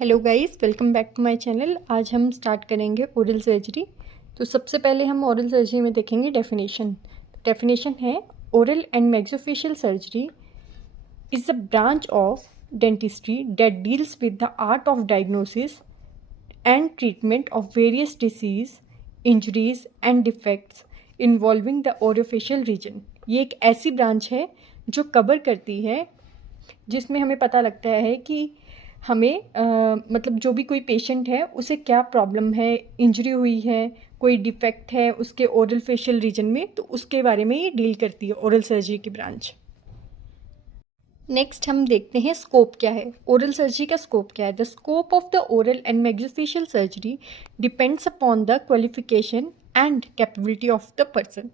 Hello guys, welcome back to my channel. आज हम start करेंगे ओरल सर्जरी। तो सबसे पहले हम ओरल सर्जरी में देखेंगे डेफिनेशन। डेफिनेशन है oral and maxillofacial surgery is a branch of dentistry that deals with the art of diagnosis and treatment of various disease, injuries and defects involving the orofacial region. ये एक ऐसी branch है जो cover करती है, जिसमें हमें पता लगता है कि हमें मतलब जो भी कोई पेशेंट है उसे क्या प्रॉब्लम है, इंजरी हुई है, कोई डिफेक्ट है उसके ओरल फेशियल रीजन में, तो उसके बारे में ये डील करती है ओरल सर्जरी की ब्रांच। नेक्स्ट हम देखते हैं स्कोप क्या है। ओरल सर्जरी का स्कोप क्या है। The scope of the oral and maxillofacial surgery depends upon the qualification and capability of the person.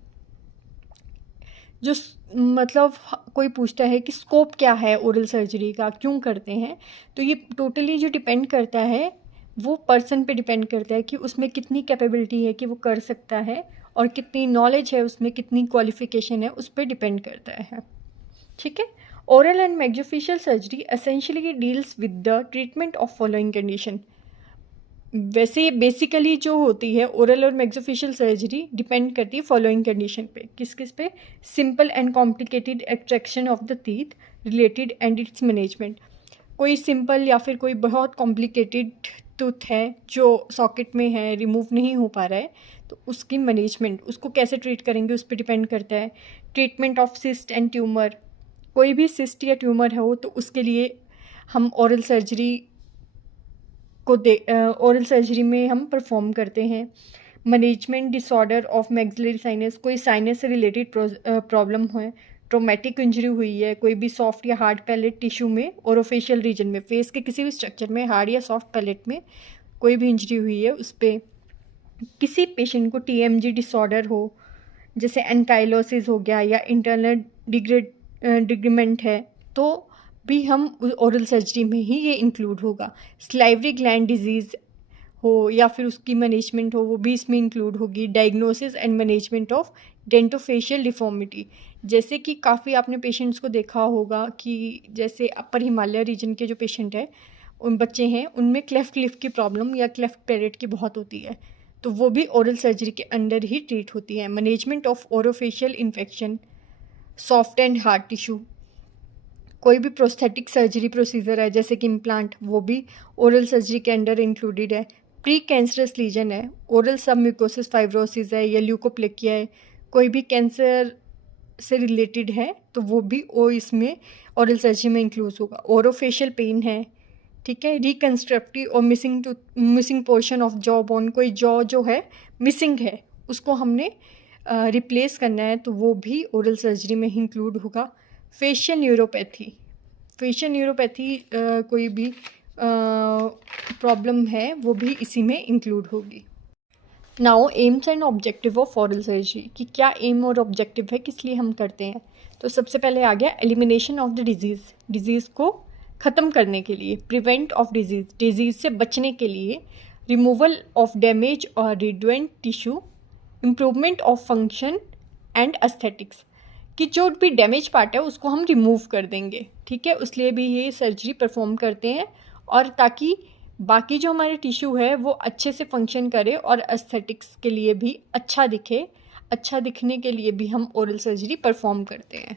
जो मतलब कोई पूछता है कि स्कोप क्या है ओरल सर्जरी का, क्यों करते हैं, तो ये टोटली जो डिपेंड करता है वो पर्सन पे डिपेंड करता है कि उसमें कितनी कैपेबिलिटी है कि वो कर सकता है, और कितनी नॉलेज है उसमें, कितनी क्वालिफिकेशन है, उस पर डिपेंड करता है। ठीक है। Oral and maxillofacial surgery essentially deals with the treatment of following condition. वैसे बेसिकली जो होती है ओरल और मैक्सिलोफेशियल सर्जरी डिपेंड करती है फॉलोइंग कंडीशन पे। किस किस पे? Simple and complicated extraction of the teeth related and it's management. कोई सिंपल या फिर कोई बहुत कॉम्प्लिकेटेड टूथ है जो सॉकेट में है, रिमूव नहीं हो पा रहा है, तो उसकी मैनेजमेंट, उसको कैसे ट्रीट करेंगे उस पर डिपेंड करता है। Treatment of cyst and tumour, कोई भी सिस्ट या ट्यूमर हो तो उसके लिए हम ओरल सर्जरी को ओरल सर्जरी में हम परफॉर्म करते हैं। Management disorder of maxillary sinus, कोई साइनस से रिलेटेड प्रॉब्लम है, ट्रोमेटिक इंजरी हुई है कोई भी सॉफ्ट या हार्ड पैलेट टिश्यू में, ओरोफेशियल रीजन में, फेस के किसी भी स्ट्रक्चर में हार्ड या सॉफ्ट पैलेट में कोई भी इंजरी हुई है उस पर। किसी पेशेंट को टीएमजी डिसऑर्डर हो, जैसे एनकाइलोसिस हो गया या इंटरनल डिग्रीमेंट है, तो भी हम ओरल सर्जरी में ही ये इंक्लूड होगा। स्लाइवरी ग्लैंड डिजीज़ हो या फिर उसकी मैनेजमेंट हो, वो भी इसमें इंक्लूड होगी। Diagnosis and management of dentofacial deformity, जैसे कि काफ़ी आपने पेशेंट्स को देखा होगा कि जैसे अपर हिमालय रीजन के जो पेशेंट हैं, उन बच्चे हैं, उनमें क्लेफ्ट लिप की प्रॉब्लम या क्लेफ्ट पैलेट की बहुत होती है, तो वो भी ओरल सर्जरी के अंडर ही ट्रीट होती है। Management of orofacial infection, soft and hard tissue, कोई भी प्रोस्थेटिक सर्जरी प्रोसीजर है जैसे कि इम्प्लांट, वो भी ओरल सर्जरी के अंडर इंक्लूडेड है। प्री कैंसरस लीजन है, ओरल सब म्यूकोसिस फाइब्रोसिस है या ल्यूकोप्लेकिया है, कोई भी कैंसर से रिलेटेड है तो वो भी इसमें ओरल सर्जरी में इंक्लूड होगा। ओरोफेशियल पेन है, ठीक है। रिकन्स्ट्रक्टिव और missing portion of jaw bone, कोई जॉ जो है मिसिंग है उसको हमने रिप्लेस करना है, तो वो भी ओरल सर्जरी में इंक्लूड होगा। फेशियल न्यूरोपैथी, फेशियल न्यूरोपैथी कोई भी प्रॉब्लम है वो भी इसी में इंक्लूड होगी। Now AIIMS and objective of oral surgery, कि क्या एम और ऑब्जेक्टिव है, किस लिए हम करते हैं। तो सबसे पहले आ गया elimination of the disease, disease को ख़त्म करने के लिए। प्रिवेंट ऑफ डिजीज़, डिजीज़ से बचने के लिए। रिमूवल ऑफ डैमेज और redundant tissue, improvement of function and aesthetics, कि जो भी डैमेज पार्ट है उसको हम रिमूव कर देंगे, ठीक है, उसलिए भी ये सर्जरी परफॉर्म करते हैं, और ताकि बाकी जो हमारे टिश्यू है वो अच्छे से फंक्शन करे और एस्थेटिक्स के लिए भी अच्छा दिखे, अच्छा दिखने के लिए भी हम ओरल सर्जरी परफॉर्म करते हैं।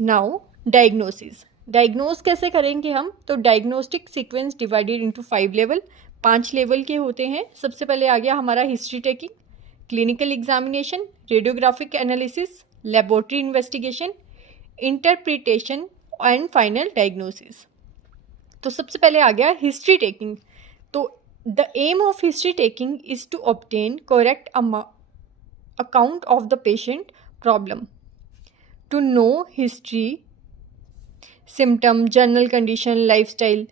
नाउ डायग्नोसिस, डायग्नोज कैसे करेंगे हम, तो diagnostic sequence divided into 5 level, 5 level के होते हैं। सबसे पहले आ गया हमारा history taking, clinical examination, radiographic analysis, laboratory investigation, interpretation and final diagnosis. तो सबसे पहले आ गया हिस्ट्री टेकिंग। तो the aim of history taking is to obtain correct account of the patient problem, to know history, symptom, general condition, lifestyle.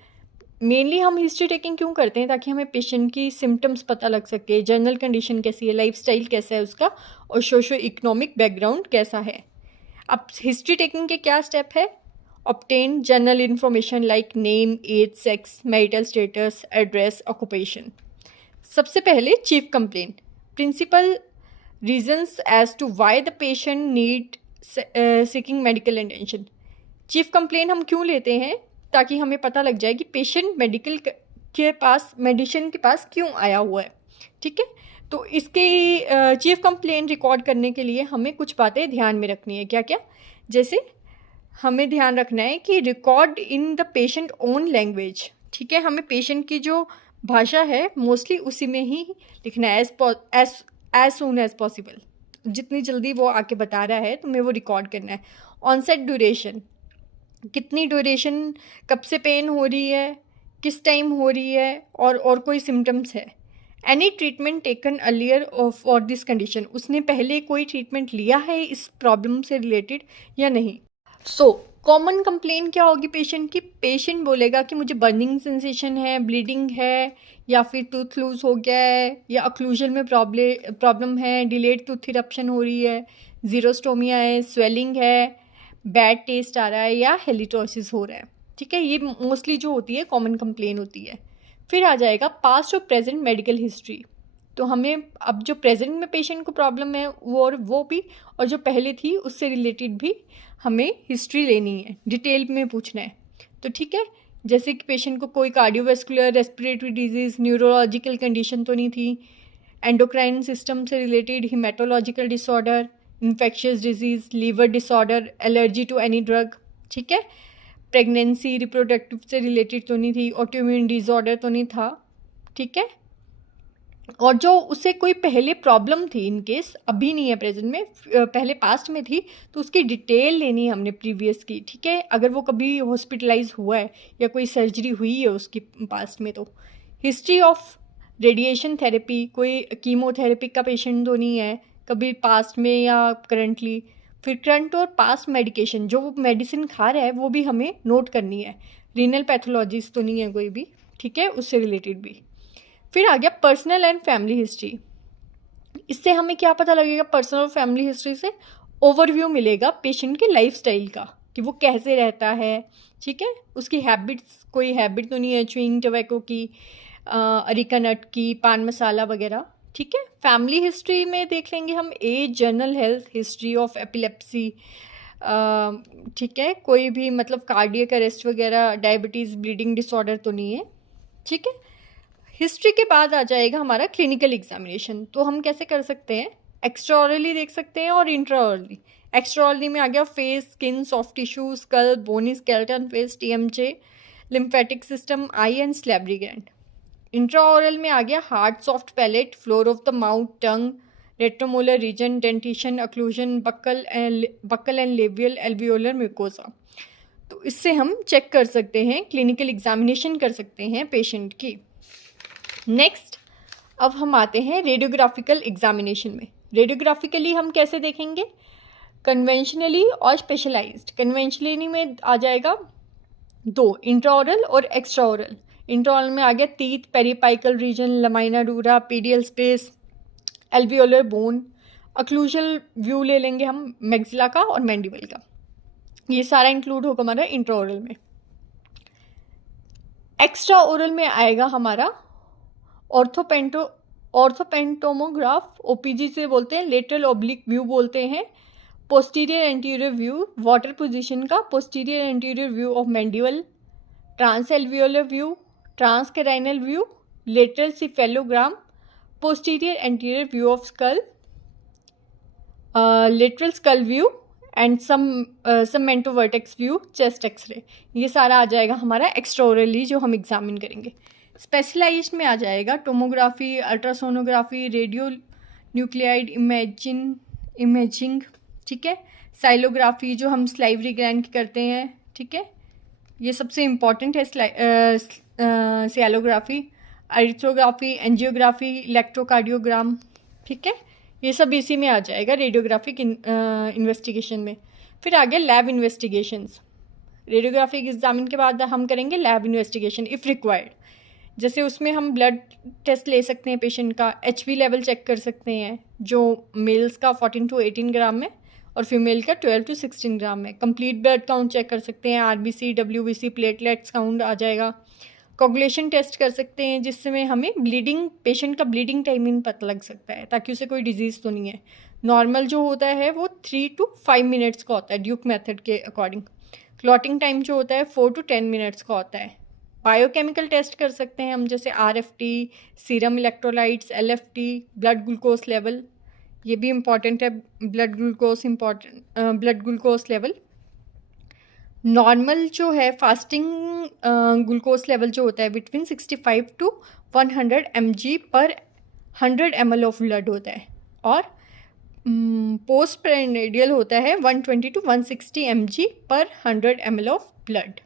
Mainly हम history taking क्यों करते हैं, ताकि हमें पेशेंट की सिम्टम्स पता लग सके, जनरल कंडीशन कैसी है, लाइफस्टाइल कैसा है उसका, और सोशो इकोनॉमिक बैकग्राउंड कैसा है। अब हिस्ट्री टेकिंग के क्या स्टेप है। Obtain general information like name, age, sex, marital status, address, occupation. सबसे पहले chief complaint, principal reasons as to why the patient need seeking medical attention. Chief complaint हम क्यों लेते हैं, ताकि हमें पता लग जाए कि पेशेंट मेडिसिन के पास क्यों आया हुआ है, ठीक है। तो इसके चीफ कंप्लेंट रिकॉर्ड करने के लिए हमें कुछ बातें ध्यान में रखनी है। क्या क्या? जैसे हमें ध्यान रखना है कि record in the patient own language, ठीक है। हमें पेशेंट की जो भाषा है मोस्टली उसी में ही लिखना है, एज सून एज पॉसिबल। जितनी जल्दी वो आके बता रहा है तुम्हें वो रिकॉर्ड करना है। ऑनसेट ड्यूरेशन, कितनी ड्यूरेशन, कब से पेन हो रही है, किस टाइम हो रही है, और कोई सिम्टम्स है। Any treatment taken earlier for this condition, उसने पहले कोई ट्रीटमेंट लिया है इस प्रॉब्लम से रिलेटेड या नहीं। सो कॉमन कंप्लेन क्या होगी पेशेंट की? पेशेंट बोलेगा कि मुझे बर्निंग सेंसेशन है, ब्लीडिंग है, या फिर टूथ लूज हो गया है, या अक्लूजन में प्रॉब्लम है, डिलेड टूथ इरप्शन हो रही है, जीरोस्टोमिया है, स्वेलिंग है, बैड टेस्ट आ रहा है, या हेलिटोसिस हो रहा है, ठीक है। ये मोस्टली जो होती है कॉमन कंप्लेन होती है। फिर आ जाएगा पास्ट और प्रेजेंट मेडिकल हिस्ट्री। तो हमें अब जो प्रेजेंट में पेशेंट को प्रॉब्लम है वो भी, और जो पहले थी उससे रिलेटेड भी हमें हिस्ट्री लेनी है, डिटेल में पूछना है। तो ठीक है, जैसे कि पेशेंट को कोई cardiovascular, respiratory disease, neurological condition तो नहीं थी, एंडोक्राइन सिस्टम से related haematological disorder, infectious disease, liver disorder, allergy to any drug, ठीक है। प्रेगनेंसी, रिप्रोडक्टिव से रिलेटेड तो नहीं थी, ऑटोइम्यून डिसऑर्डर तो नहीं था, ठीक है। और जो उससे कोई पहले प्रॉब्लम थी, इन केस अभी नहीं है प्रेजेंट में, पहले पास्ट में थी, तो उसकी डिटेल लेनी है हमने प्रीवियस की, ठीक है। अगर वो कभी हॉस्पिटलाइज हुआ है या कोई सर्जरी हुई है उसकी पास्ट में, तो हिस्ट्री ऑफ रेडिएशन थेरेपी, कोई कीमोथेरेपी का पेशेंट तो नहीं है कभी पास्ट में या करंटली। फिर करंट और पास्ट मेडिकेशन, जो वो मेडिसिन खा रहा है वो भी हमें नोट करनी है। रीनल पैथोलॉजीज तो नहीं है कोई भी, ठीक है, उससे रिलेटेड भी। फिर आ गया पर्सनल एंड फैमिली हिस्ट्री। इससे हमें क्या पता लगेगा? पर्सनल और फैमिली हिस्ट्री से ओवरव्यू मिलेगा पेशेंट के लाइफस्टाइल का, कि वो कैसे रहता है, ठीक है। उसकी हैबिट्स, कोई हैबिट तो नहीं है च्युइंग टोबैको की, अरिका नट की, पान मसाला वगैरह, ठीक है। फैमिली हिस्ट्री में देख लेंगे हम age, general health, history of epilepsy, ठीक है, कोई भी मतलब कार्डियक अरेस्ट वगैरह, डायबिटीज़, ब्लीडिंग डिसऑर्डर तो नहीं है, ठीक है। हिस्ट्री के बाद आ जाएगा हमारा क्लिनिकल एग्जामिनेशन। तो हम कैसे कर सकते हैं? एक्स्ट्रा ऑरली देख सकते हैं और इंट्रा ऑरली। एक्स्ट्रा ऑरली में आ गया face, skin, soft tissue, skull, bony skeleton, face, TMJ, lymphatic system, eye and salivary gland. Intra oral में आ गया hard, soft palate, floor of the mouth, tongue, retromolar region, dentition, occlusion, buccal and labial, alveolar mucosa. तो इससे हम check कर सकते हैं, clinical examination कर सकते हैं पेशेंट की। नेक्स्ट, अब हम आते हैं रेडियोग्राफिकल एग्जामिनेशन में। रेडियोग्राफिकली हम कैसे देखेंगे? कन्वेंशनली और स्पेशलाइज्ड। कन्वेंशनली में आ जाएगा 2, इंट्राओरल और एक्स्ट्राओरल। इंट्राओरल में आ गया teeth, periapical region, lamina dura, periodontal space, alveolar bone. Occlusal view ले लेंगे हम मैक्सिला का और मैंडिबल का, ये सारा इंक्लूड होगा हमारा इंट्राओरल में। एक्स्ट्रा ओरल में आएगा हमारा ऑर्थोपेंटोमोग्राफ, OPG से बोलते हैं, लेटरल ओब्लिक व्यू बोलते हैं, posterior anterior view, water position का, posterior anterior view of mandible, trans alveolar view, trans cranial view, lateral cephalogram, posterior anterior view of skull, lateral skull view and submentovertex view, chest X ray. ये सारा आ जाएगा हमारा एक्स्ट्राओरली जो हम examine करेंगे। Specialised में आ जाएगा tomography, ultrasonography, radio nuclide imaging, ठीक है, साइलोग्राफी जो हम स्लाइवरी ग्लैंड की करते हैं, ठीक है, ये सबसे इम्पॉर्टेंट है। सियालोग्राफी, अरिथ्रोग्राफी, एंजियोग्राफी, इलेक्ट्रोकार्डियोग्राम, ठीक है, ये सब इसी में आ जाएगा रेडियोग्राफिक इन्वेस्टिगेशन में। फिर आ गया लैब इन्वेस्टिगेशंस। रेडियोग्राफिक एग्जामिन के बाद हम करेंगे लैब इन्वेस्टिगेशन इफ़ रिक्वायर्ड। जैसे उसमें हम ब्लड टेस्ट ले सकते हैं पेशेंट का, HB लेवल चेक कर सकते हैं, जो मेल्स का 14 to 18 ग्राम में और फीमेल का 12 to 16 ग्राम में। कंप्लीट ब्लड काउंट चेक कर सकते हैं, RBC, WBC, प्लेटलेट्स काउंट आ जाएगा। कोगुलेशन टेस्ट कर सकते हैं, जिसमें हमें पेशेंट का ब्लीडिंग टाइमिंग पता लग सकता है, ताकि उसे कोई डिजीज़ तो नहीं है। नॉर्मल जो होता है वो 3 to 5 मिनट्स का होता है ड्यूक मेथड के अकॉर्डिंग। क्लॉटिंग टाइम जो होता है 4 to 10 मिनट्स का होता है। बायोकेमिकल टेस्ट कर सकते हैं हम, जैसे RFT, serum electrolytes, LFT, blood glucose level, ये भी इम्पॉर्टेंट है, ब्लड ग्लूकोज लेवल। नॉर्मल जो है फास्टिंग ग्लूकोज लेवल जो होता है बिटवीन 65 to 100 mg पर 100 ml ऑफ ब्लड होता है, और पोस्ट प्रेनेडियल होता है 120 to 160 mg पर 100 ml ऑफ ब्लड।